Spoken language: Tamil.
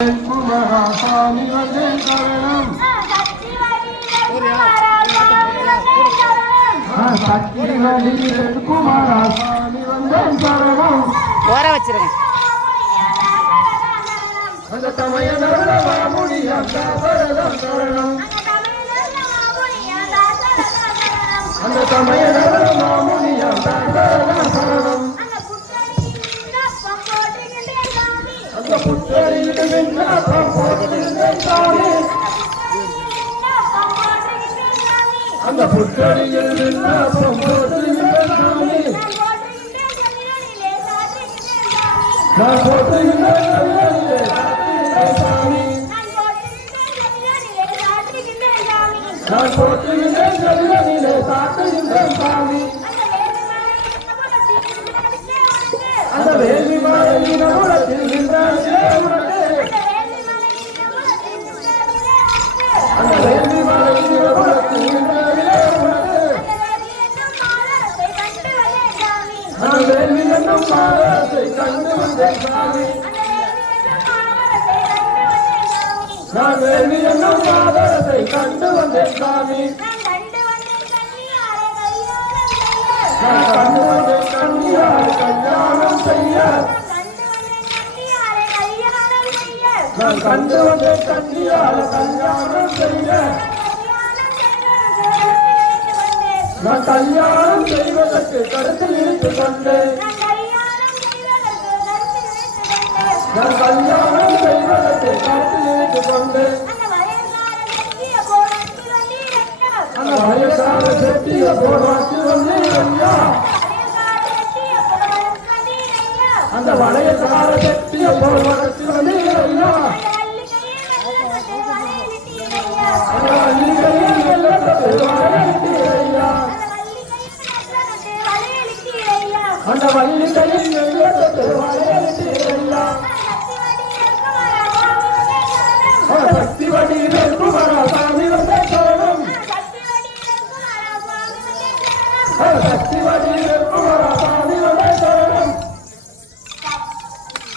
குமராசாமி வந்தே சரணம் சக்தி குமாரசாமி வந்தே சரணம் ஓர வச்சிருங்க அந்த தமைய சரணம் சரணம் அந்த தமைய அந்த புத்தரியில் நின்ற போற்றுகின்ற சாமி நான் போற்றுகின்ற நல்லே சாமி நான் போற்றுகின்ற நல்லே சாத்துகின்ற சாமி அந்த நான் வேலி என்னும் மாதத்தை கண்டு வந்தேன் சாமி கண்டு வந்தேன் கண்ணியார் கல்யாணம் செய்ய. நான் கண்டு வந்தேன் கண்ணியார் கல்யாணம் கல்யாணம் செய்வதற்கு கருத்தில் இருந்து கொண்டு நான் கல்யாணம் செய்வதற்கு கருத்தில் இருந்து கொண்டு அந்த வயசான செட்டிய போராட்டி வந்து அந்த வளையசார செட்டிய போராட்டி வந்து ஐயா அந்த வள்ளிகையில் வெள்ளத்தை வடிவில்